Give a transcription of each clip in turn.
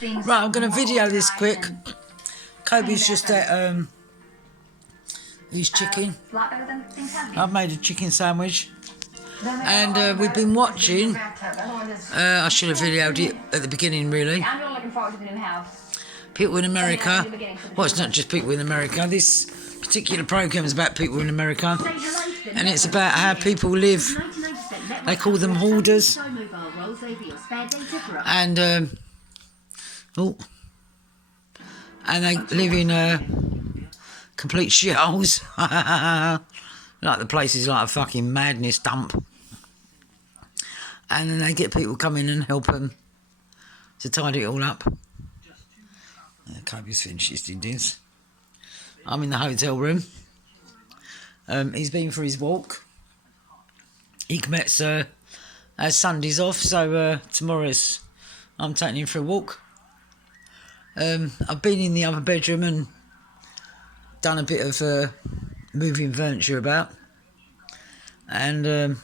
Right, I'm going to video this quick. Kobe's just at his chicken. I've made a chicken sandwich. And we've been watching, I should have videoed it at the beginning really, People in America. Well, it's not just People in America. This particular programme is about people in America. And it's about how people live. They call them hoarders. And they live in complete shitholes. Like the place is like a fucking madness dump. And then they get people come in and help them to tidy it all up. Kobe's finished his dinners. I'm in the hotel room. He's been for his walk. Hikmet's has Sundays off, so tomorrow's I'm taking him for a walk. I've been in the other bedroom and done a bit of moving furniture about. And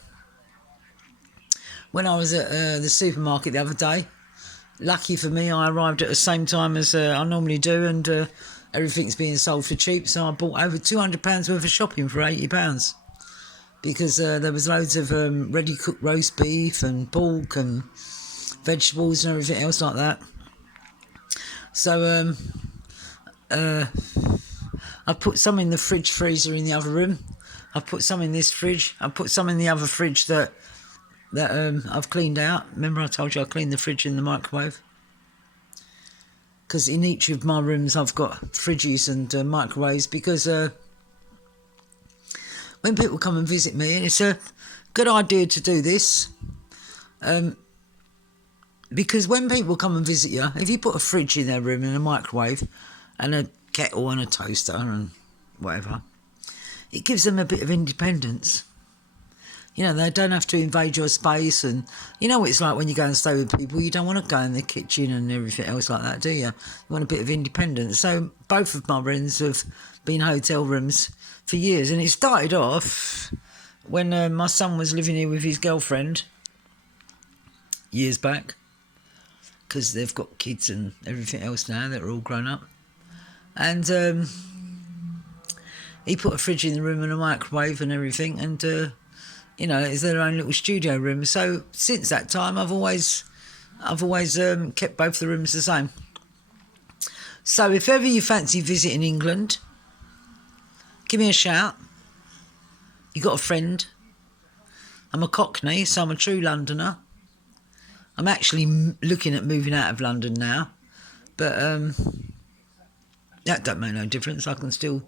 when I was at the supermarket the other day, lucky for me, I arrived at the same time as I normally do, and everything's being sold for cheap, so I bought over £200 worth of shopping for £80 because there was loads of ready cooked roast beef and pork and vegetables and everything else like that. So I've put some in the fridge freezer in the other room. I've put some in this fridge. I've put some in the other fridge that I've cleaned out. Remember I told you I cleaned the fridge and the microwave? Because in each of my rooms I've got fridges and microwaves, because when people come and visit me, and it's a good idea to do this, because when people come and visit you, if you put a fridge in their room and a microwave and a kettle and a toaster and whatever, it gives them a bit of independence. You know, they don't have to invade your space, and you know what it's like when you go and stay with people, you don't want to go in the kitchen and everything else like that, do you? You want a bit of independence. So both of my rooms have been hotel rooms for years, and it started off when my son was living here with his girlfriend years back, because they've got kids and everything else now, they're all grown up. And he put a fridge in the room and a microwave and everything, and you know, it's their own little studio room. So since that time, I've always kept both the rooms the same. So if ever you fancy visiting England, give me a shout. You got a friend? I'm a Cockney, so I'm a true Londoner. I'm actually looking at moving out of London now, but that don't make no difference. I can still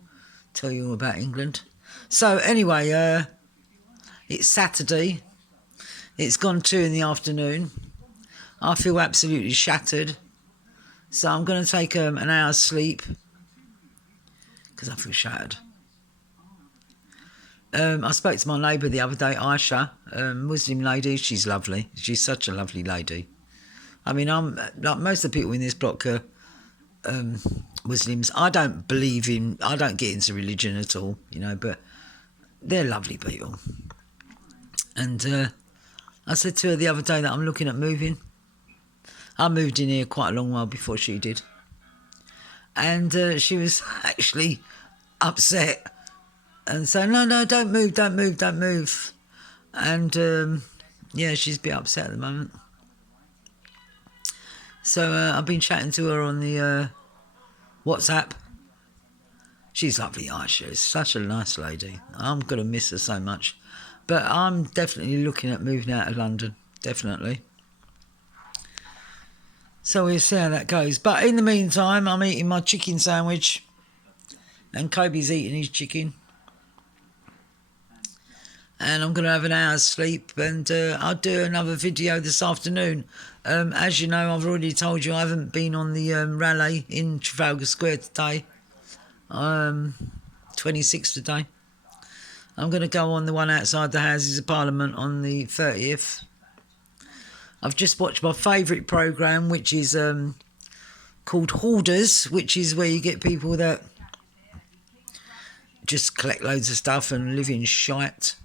tell you all about England. So anyway, it's Saturday. It's gone 2 in the afternoon. I feel absolutely shattered. So I'm going to take an hour's sleep because I feel shattered. I spoke to my neighbour the other day, Aisha, Muslim lady. She's lovely. She's such a lovely lady. I mean, I'm like most of the people in this block are Muslims. I don't get into religion at all, you know, but they're lovely people. And I said to her the other day that I'm looking at moving. I moved in here quite a long while before she did. And she was actually upset and saying, no, don't move. And yeah, she's a bit upset at the moment. So I've been chatting to her on the WhatsApp. She's lovely, Aisha. She's such a nice lady. I'm going to miss her so much. But I'm definitely looking at moving out of London, definitely. So we'll see how that goes. But in the meantime, I'm eating my chicken sandwich and Kobe's eating his chicken. And I'm going to have an hour's sleep, and I'll do another video this afternoon. As you know, I've already told you I haven't been on the rally in Trafalgar Square today. 26th today. I'm going to go on the one outside the Houses of Parliament on the 30th. I've just watched my favourite programme, which is called Hoarders, which is where you get people that just collect loads of stuff and live in shite.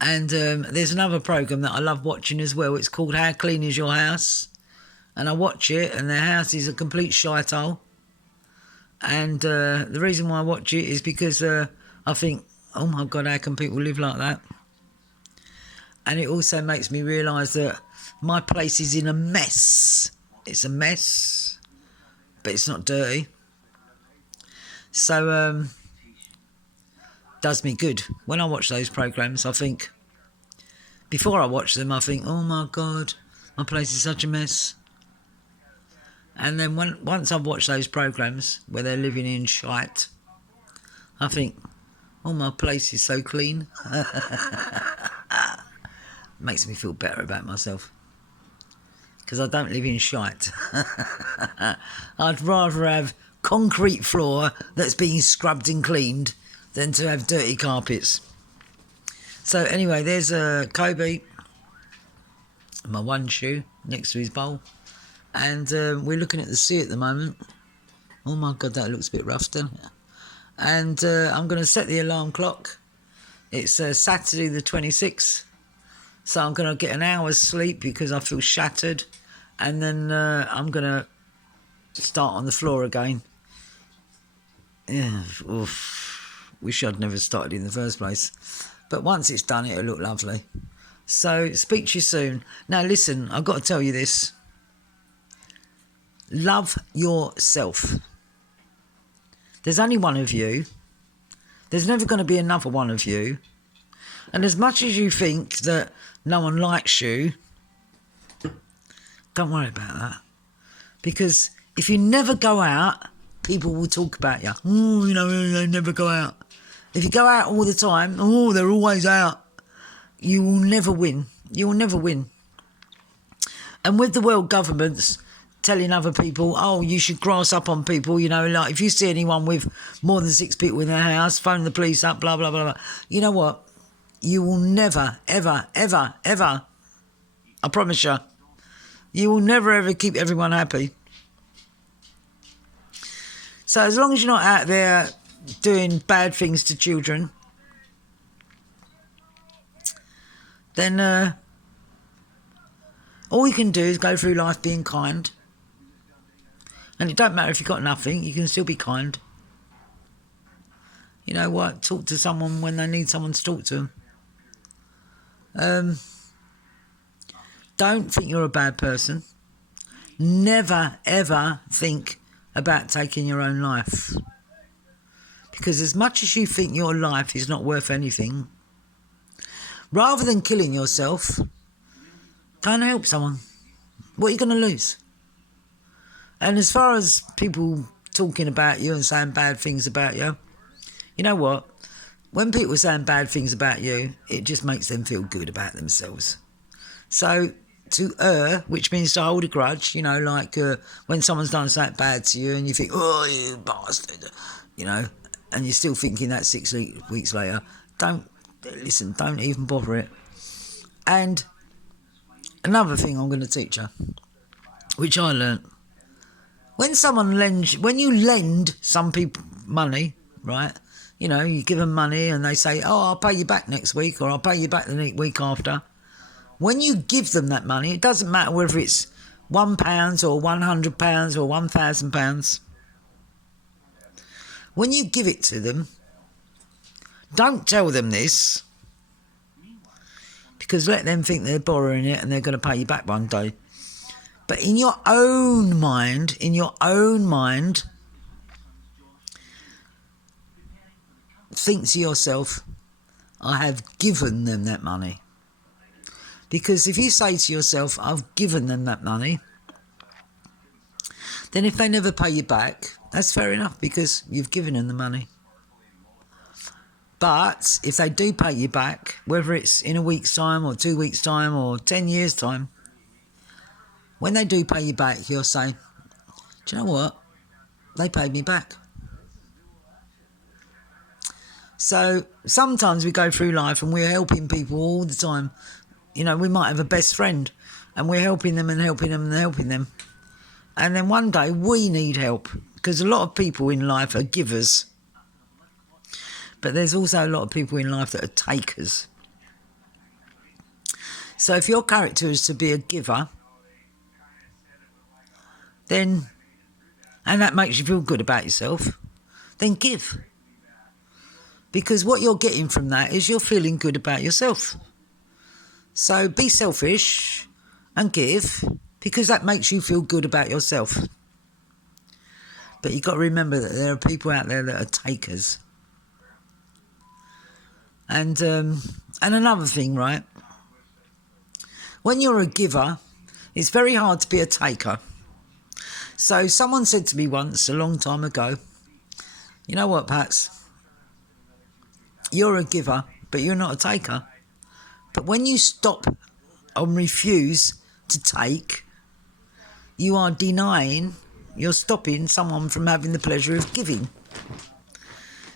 And there's another programme that I love watching as well. It's called How Clean Is Your House? and I watch it, and their house is a complete shithole. And the reason why I watch it is because I think, oh my God, how can people live like that? And it also makes me realise that my place is in a mess. It's a mess, but it's not dirty. So does me good. When I watch those programmes, I think, before I watch them, I think, oh my God, my place is such a mess. And then once I've watched those programmes where they're living in shite, I think, oh, my place is so clean. Makes me feel better about myself. Because I don't live in shite. I'd rather have concrete floor that's being scrubbed and cleaned than to have dirty carpets. So anyway, there's Kobe, my one shoe, next to his bowl. And we're looking at the sea at the moment. Oh my God, that looks a bit rough, doesn't it? And I'm going to set the alarm clock. It's Saturday the 26th. So I'm going to get an hour's sleep because I feel shattered. And then I'm going to start on the floor again. Yeah, oof. Wish I'd never started in the first place. But once it's done, it'll look lovely. So speak to you soon. Now listen, I've got to tell you this. Love yourself. There's only one of you. There's never going to be another one of you. And as much as you think that no one likes you, don't worry about that. Because if you never go out, people will talk about you. Oh, you know, they never go out. If you go out all the time, oh, they're always out, you will never win. You will never win. And with the world governments telling other people, oh, you should grass up on people, you know, like if you see anyone with more than 6 people in their house, phone the police up, blah, blah, blah, blah. You know what? You will never, ever, ever, ever, I promise you will never, ever keep everyone happy. So as long as you're not out there doing bad things to children, then all you can do is go through life being kind. And it don't matter if you've got nothing, you can still be kind. You know what? Talk to someone when they need someone to talk to them. Don't think you're a bad person. Never, ever think about taking your own life. Because as much as you think your life is not worth anything, rather than killing yourself, go and help someone. What are you going to lose? And as far as people talking about you and saying bad things about you, you know what? When people are saying bad things about you, it just makes them feel good about themselves. So to err, which means to hold a grudge, you know, like when someone's done something bad to you and you think, oh, you bastard, you know, and you're still thinking that 6 weeks later, don't even bother it. And another thing I'm going to teach you, which I learnt, when you lend some people money, right, you know, you give them money and they say, oh, I'll pay you back next week or I'll pay you back the week after. When you give them that money, it doesn't matter whether it's £1 or £100 or £1,000. When you give it to them, don't tell them this, because let them think they're borrowing it and they're going to pay you back one day. But in your own mind, think to yourself, I have given them that money. Because if you say to yourself, I've given them that money, then if they never pay you back, that's fair enough because you've given them the money. But if they do pay you back, whether it's in a week's time or 2 weeks' time or 10 years' time, when they do pay you back, you'll say, do you know what? They paid me back. So sometimes we go through life and we're helping people all the time. You know, we might have a best friend and we're helping them and helping them and helping them. And then one day we need help, because a lot of people in life are givers. But there's also a lot of people in life that are takers. So if your character is to be a giver, then, and that makes you feel good about yourself, then give. Because what you're getting from that is you're feeling good about yourself. So be selfish and give, because that makes you feel good about yourself. But you've got to remember that there are people out there that are takers. And another thing, right? When you're a giver, it's very hard to be a taker. So someone said to me once, a long time ago, you know what, Pats? You're a giver, but you're not a taker. But when you stop and refuse to take, you are denying, you're stopping someone from having the pleasure of giving.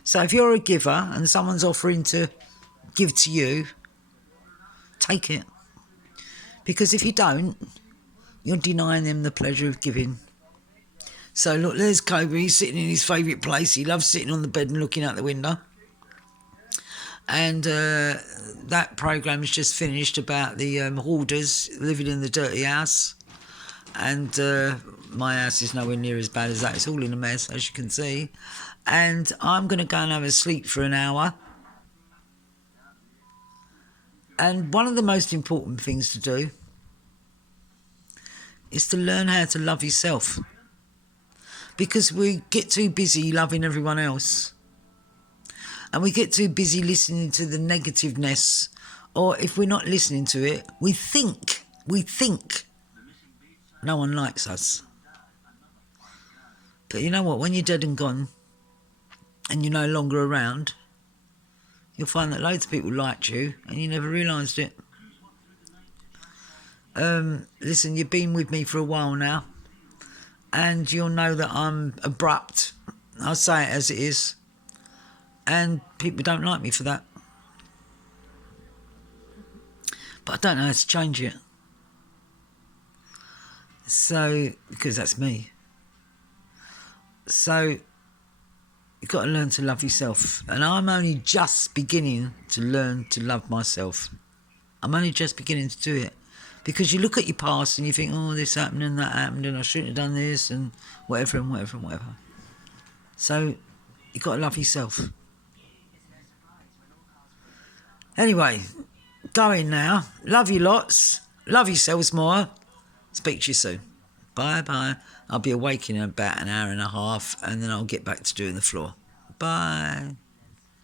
So if you're a giver and someone's offering to give to you, take it. Because if you don't, you're denying them the pleasure of giving. So look, there's Kobe, he's sitting in his favourite place. He loves sitting on the bed and looking out the window. And that programme's just finished about the hoarders living in the dirty house. And my house is nowhere near as bad as that. It's all in a mess, as you can see. And I'm going to go and have a sleep for an hour. And one of the most important things to do is to learn how to love yourself. Because we get too busy loving everyone else. And we get too busy listening to the negativeness. Or if we're not listening to it, we think no one likes us. But you know what? When you're dead and gone, and you're no longer around, you'll find that loads of people liked you, and you never realised it. Listen, you've been with me for a while now, and you'll know that I'm abrupt. I'll say it as it is. And people don't like me for that. But I don't know how to change it. So, because that's me. So, you've got to learn to love yourself. And I'm only just beginning to learn to love myself. I'm only just beginning to do it. Because you look at your past and you think, oh, this happened and that happened and I shouldn't have done this and whatever and whatever and whatever. So, you've got to love yourself. Anyway, going now. Love you lots. Love yourselves more. Speak to you soon. Bye-bye. I'll be awake in about an hour and a half and then I'll get back to doing the floor. Bye.